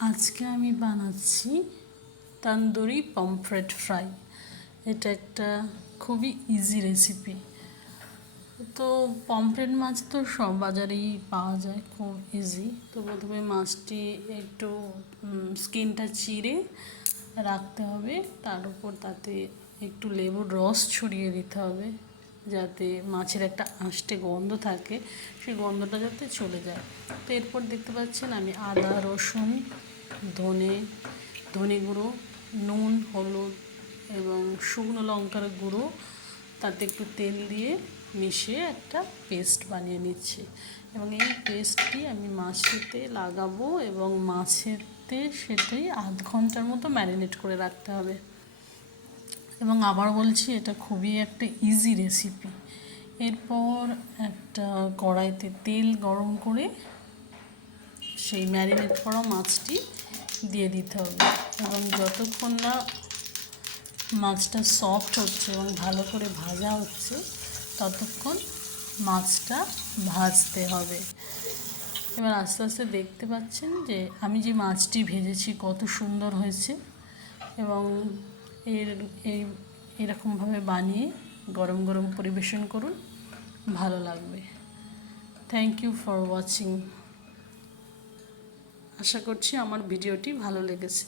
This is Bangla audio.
আজকে আমি বানাচ্ছি তন্দুরি পমফ্রেট ফ্রাই। এটা একটা খুবই ইজি রেসিপি। তো পমফ্রেট মাছ তো সব বাজারেই পাওয়া যায়, খুব ইজি। তো প্রথমে মাছটি একটু স্কিনটা চিরে রাখতে হবে, তার উপর তাতে একটু লেবুর রস ছড়িয়ে দিতে হবে, যাতে মাছের একটা আঁশটে গন্ধ থাকে, সেই গন্ধটা যাতে চলে যায়। তো এরপর দেখতে পাচ্ছেন আমি আদা, রসুন, ধনে গুঁড়ো, নুন, হলুদ এবং শুকনো লঙ্কার গুঁড়ো, তাতে একটু তেল দিয়ে মিশিয়ে একটা পেস্ট বানিয়ে নিচ্ছি। এবং এই পেস্টটি আমি মাছেতে লাগাবো এবং মাছেতে সেটাই আধ ঘন্টার মতো ম্যারিনেট করে রাখতে হবে। এবং আবার বলছি, এটা খুবই একটা ইজি রেসিপি। এরপর একটা কড়াইতে তেল গরম করে সেই ম্যারিনেট করা মাছটি দিয়ে দিতে হবে এবং যতক্ষণ না মাছটা সফট হচ্ছে এবং ভালো করে ভাজা হচ্ছে ততক্ষণ মাছটা ভাজতে হবে। এবার আস্তে আস্তে দেখতে পাচ্ছেন যে আমি যে মাছটি ভেজেছি কত সুন্দর হয়েছে। এবং এরকমভাবে বানিয়ে গরম গরম পরিবেশন করুন, ভালো লাগবে। Thank you for watching. আশা করছি আমার ভিডিওটি ভালো লেগেছে।